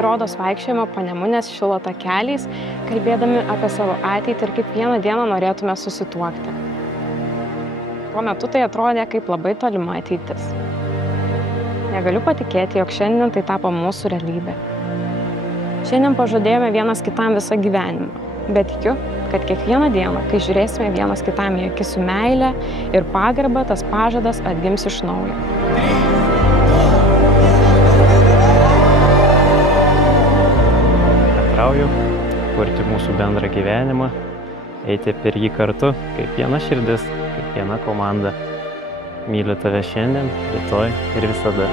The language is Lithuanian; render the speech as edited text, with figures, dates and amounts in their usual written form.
Vieni rodos vaikščiojimo po Nemunės Šilo takeliais, kalbėdami apie savo ateitį ir kaip vieną dieną norėtume susituokti. Tuo metu tai atrodė kaip labai tolima ateitis. Negaliu patikėti, jog šiandien tai tapo mūsų realybė. Šiandien pažadėjome vienas kitam visą gyvenimą, bet tikiu, kad kiekvieną dieną, kai žiūrėsime vienas kitam į akis su meile ir pagarba, tas pažadas atgims iš naujo. Bendrauju, kurti mūsų bendrą gyvenimą, eiti per jį kartu, kaip viena širdis, kaip viena komanda. Myliu tave šiandien, rytoj ir visada.